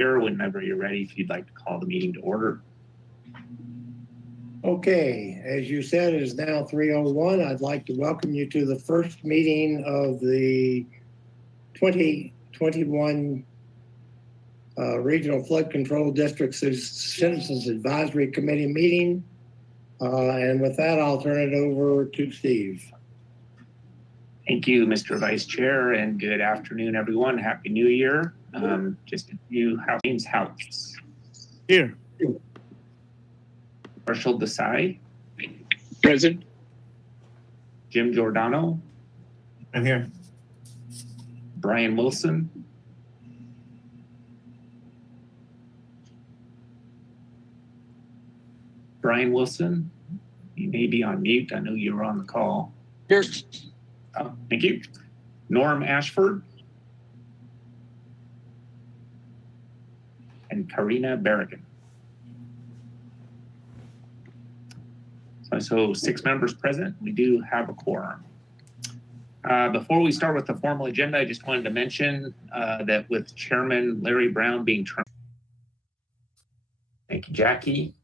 Chair, whenever you're ready, if you'd like to call the meeting to order. Okay, as you said, it is now 3:01. I'd like to welcome you to the first meeting of the 2021 Regional Flood Control District Citizens Advisory Committee meeting. And with that, I'll turn it over to Steve. Thank you, Mr. Vice Chair, and good afternoon, everyone. Happy New Year. Just a few house. Here. Marshall Desai. Present. Jim Giordano. I'm here. Brian Wilson. Brian Wilson, you may be on mute. I know you were on the call. Here. Oh, thank you. Norm Ashford. And Karina Berrigan. So 6 members present. We do have a quorum. Before we start with the formal agenda, I just wanted to mention that with Chairman Larry Brown being terminated. Thank you, Jackie.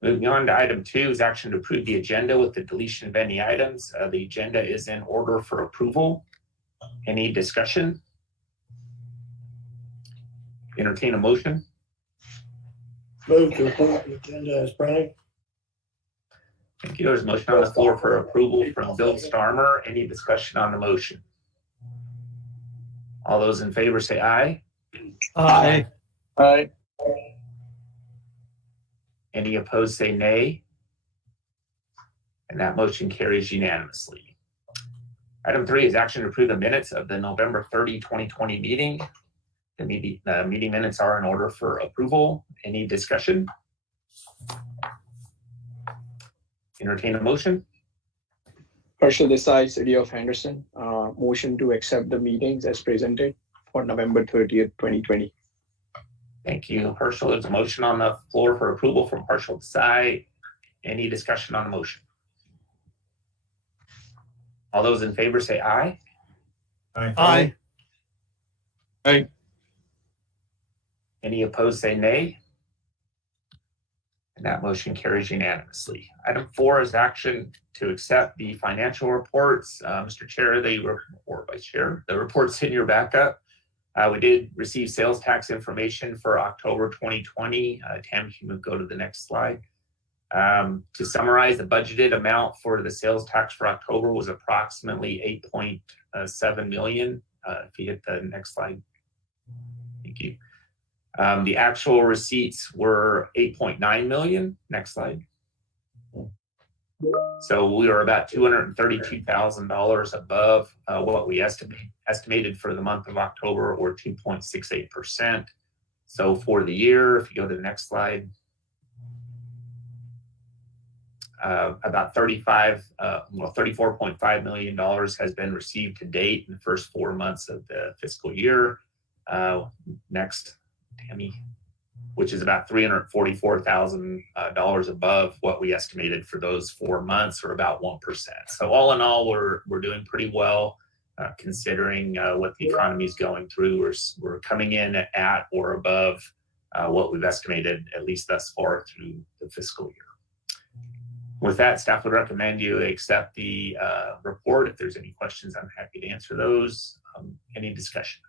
Moving on to item 2 is action to approve the agenda with the deletion of any items. The agenda is in order for approval. Any discussion? Entertain a motion. Move to approve the agenda as printed. Thank you. There's a motion on the floor for approval from Bill Starmer. Any discussion on the motion? All those in favor say aye. Aye. Aye. Any opposed say nay. And that motion carries unanimously. Item 3 is action to approve the minutes of the November 30, 2020 meeting. The meeting minutes are in order for approval. Any discussion? Entertain a motion. Marshall Desai, City of Henderson. Motion to accept the meetings as presented for November 30th, 2020. Thank you, Herschel. There's a motion on the floor for approval from Herschel Desai. Any discussion on the motion? All those in favor say aye. Aye. Aye. Aye. Any opposed say nay. And that motion carries unanimously. Item 4 is action to accept the financial reports. Mr. Chair, or Vice Chair, the report's in your backup. We did receive sales tax information for October 2020. Tam, you can go to the next slide. To summarize, the budgeted amount for the sales tax for October was approximately $8.7 million. If you hit the next slide. Thank you. The actual receipts were $8.9 million. Next slide. So we are about $232,000 above what we estimated for the month of October, or 2.68%. So for the year, if you go to the next slide, about $34.5 million has been received to date in the first 4 months of the fiscal year. Next, Tammy, which is about $344,000 above what we estimated for those 4 months, or about 1%. So all in all, we're doing pretty well, considering what the economy is going through. We're coming in at or above what we've estimated, at least thus far through the fiscal year. With that, staff would recommend you accept the report. If there's any questions, I'm happy to answer those. Any discussion?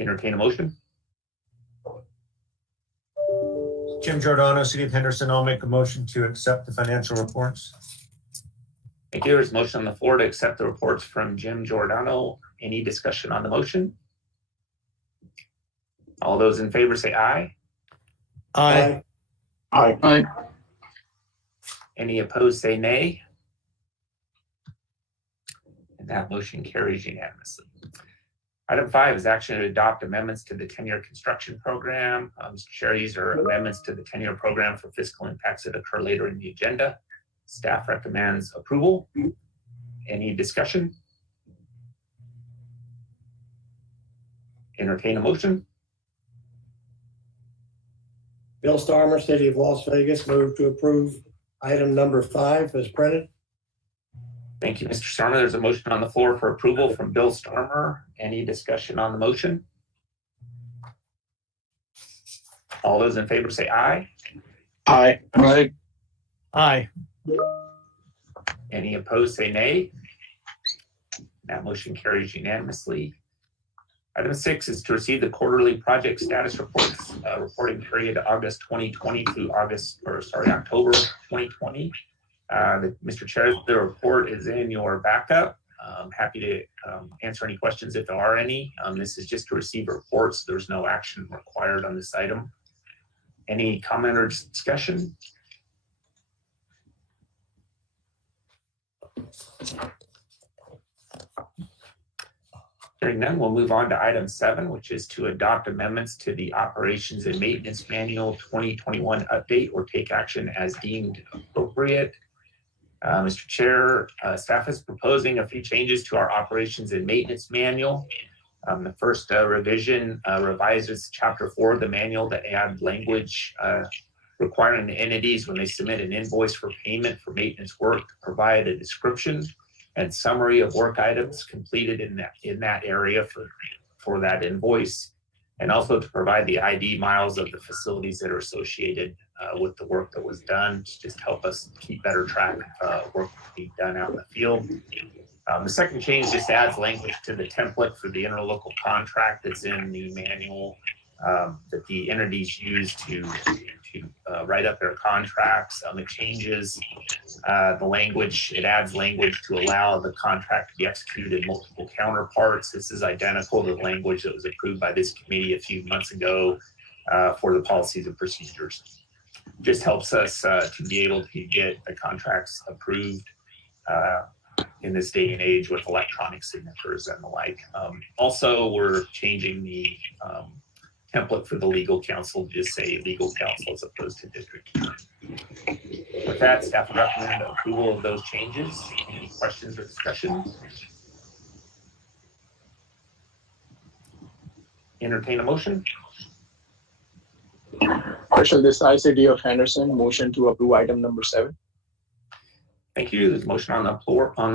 Entertain a motion. Jim Giordano, City of Henderson. I'll make a motion to accept the financial reports. Thank you. There's a motion on the floor to accept the reports from Jim Giordano. Any discussion on the motion? All those in favor say aye. Aye. Aye. Aye. Any opposed say nay. And that motion carries unanimously. Item 5 is action to adopt amendments to the 10-year construction program. Mr. Chair, these are amendments to the 10-year program for fiscal impacts that occur later in the agenda. Staff recommends approval. Any discussion? Entertain a motion. Bill Starmer, City of Las Vegas, move to approve item number 5 as printed. Thank you, Mr. Starmer. There's a motion on the floor for approval from Bill Starmer. Any discussion on the motion? All those in favor say aye. Aye. Aye. Aye. Any opposed say nay. That motion carries unanimously. Item 6 is to receive the quarterly project status reports, reporting period August 2020 through October 2020. Mr. Chair, the report is in your backup. I'm happy to answer any questions if there are any. This is just to receive reports. There's no action required on this item. Any comment or discussion? Hearing none, we'll move on to item 7, which is to adopt amendments to the Operations and Maintenance Manual 2021 update or take action as deemed appropriate. Mr. Chair, staff is proposing a few changes to our Operations and Maintenance Manual. The first revision revises Chapter 4 of the manual to add language requiring the entities when they submit an invoice for payment for maintenance work to provide a description and summary of work items completed in that area for that invoice, and also to provide the ID miles of the facilities that are associated with the work that was done to just help us keep better track of work being done out in the field. The second change just adds language to the template for the interlocal contract that's in the manual that the entities use to write up their contracts. It changes the language. It adds language to allow the contract to be executed in multiple counterparts. This is identical to the language that was approved by this committee a few months ago for the policies and procedures. Just helps us to be able to get the contracts approved in this day and age with electronic signatures and the like. Also, we're changing the template for the legal counsel to just say legal counsel as opposed to district attorney. With that, staff would recommend approval of those changes. Any questions or discussion? Entertain a motion. Harshal Desai, City of Henderson, motion to approve item number 7. Thank you. There's a motion on the floor from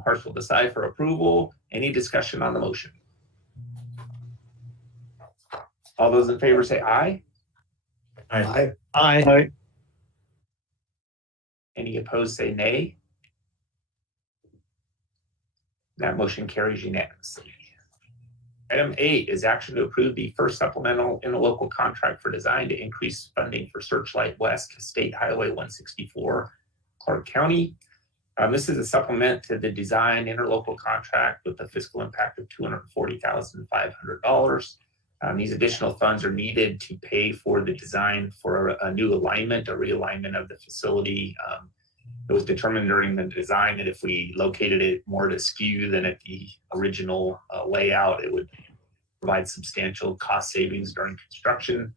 Harshal Desai for approval. Any discussion on the motion? All those in favor say aye. Aye. Aye. Aye. Any opposed say nay. That motion carries unanimously. Item 8 is action to approve the first supplemental interlocal contract for design to increase funding for Searchlight West State Highway 164, Clark County. This is a supplement to the design interlocal contract with a fiscal impact of $240,500. These additional funds are needed to pay for the design for a new alignment, a realignment of the facility. It was determined during the design that if we located it more to skew than at the original layout, it would provide substantial cost savings during construction.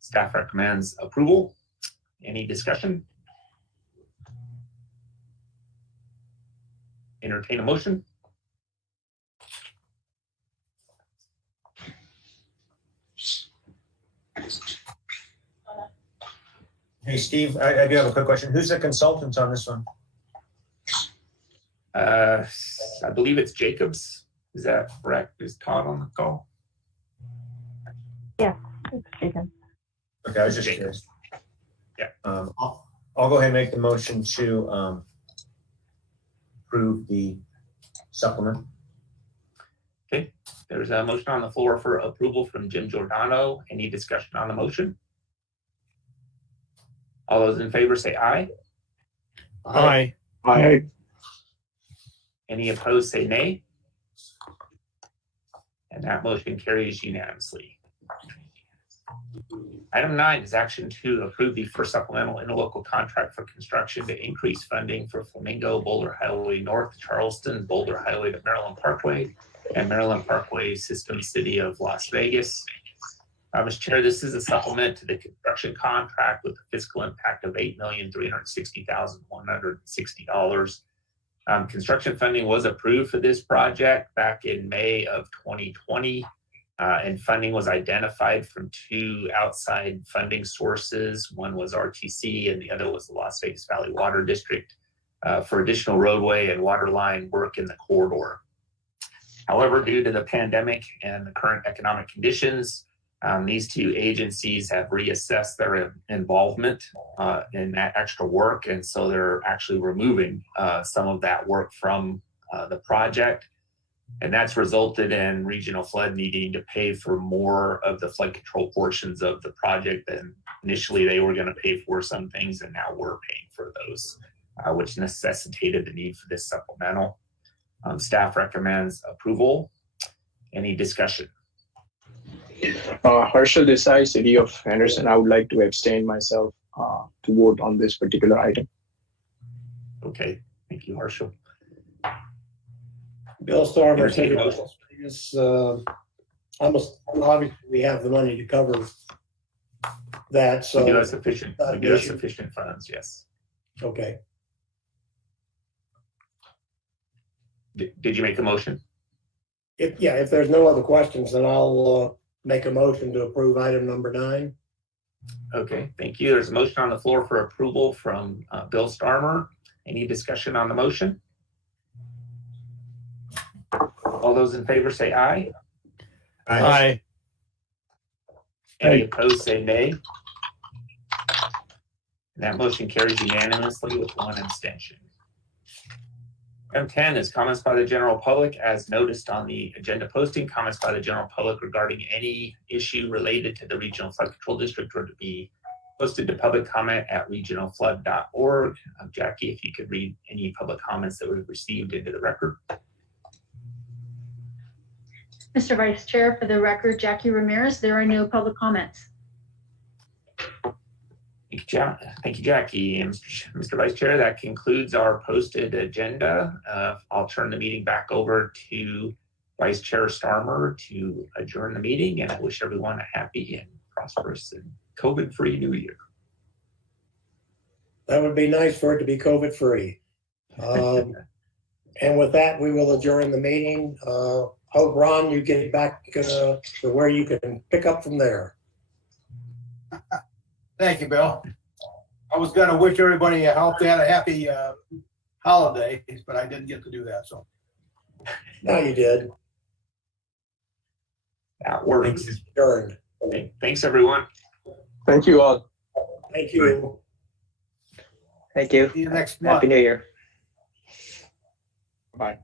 Staff recommends approval. Any discussion? Entertain a motion. Hey, Steve, I do have a quick question. Who's the consultant on this one? I believe it's Jacobs. Is that correct? Is Todd on the call? Yes, it's Jacob. Okay, I was just curious. Yeah. I'll go ahead and make the motion to approve the supplement. Okay, there's a motion on the floor for approval from Jim Giordano. Any discussion on the motion? All those in favor say aye. Aye. Aye. Any opposed say nay. And that motion carries unanimously. Item 9 is action to approve the first supplemental interlocal contract for construction to increase funding for Flamingo, Boulder Highway North, Charleston, Boulder Highway to Maryland Parkway, and Maryland Parkway System City of Las Vegas. Mr. Chair, this is a supplement to the construction contract with a fiscal impact of $8,360,160. Construction funding was approved for this project back in May of 2020, and funding was identified from 2 outside funding sources. One was RTC and the other was the Las Vegas Valley Water District. for additional roadway and water line work in the corridor. However, due to the pandemic and the current economic conditions, these two agencies have reassessed their involvement in that extra work, and so they're actually removing some of that work from the project. And that's resulted in Regional Flood needing to pay for more of the flood control portions of the project than initially they were going to pay for some things, and now we're paying for those, which necessitated the need for this supplemental. Staff recommends approval. Any discussion? Herschel Desai, City of Henderson. I would like to abstain myself to vote on this particular item. Okay, thank you, Harshal. Bill Starmer, Entertain City a of motion. Las Vegas, obviously we have the money to cover that, We do have so, sufficient, funds, yes. okay. Did you make a motion? If there's no other questions, then I'll make a motion to approve item number 9. Okay, thank you. There's a motion on the floor for approval from Bill Starmer. Any discussion on the motion? All those in favor say aye. Aye. Any opposed say nay. And that motion carries unanimously with 1 abstention. Item 10 is comments by the general public as noticed on the agenda posting. Comments by the general public regarding any issue related to the Regional Flood Control District are to be posted to public comment at regionalflood.org. Jackie, if you could read any public comments that we've received into the record. Mr. Vice Chair, for the record, Jackie Ramirez, there are no public comments. Thank you, Jackie. And Mr. Vice Chair, that concludes our posted agenda. I'll turn the meeting back over to Vice Chair Starmer to adjourn the meeting, and I wish everyone a happy and prosperous and COVID-free New Year. That would be nice for it to be COVID-free. And with that, we will adjourn the meeting. Hope, Ron, you get back to where you can pick up from there. Thank you, Bill. I was gonna wish everybody a healthy and a happy holiday, but I didn't get to do that, so. Now you did. That works. Adjourned. Okay, thanks, everyone. Thank you all. Thank you. Thank you. See you next month. Happy New Year. Bye.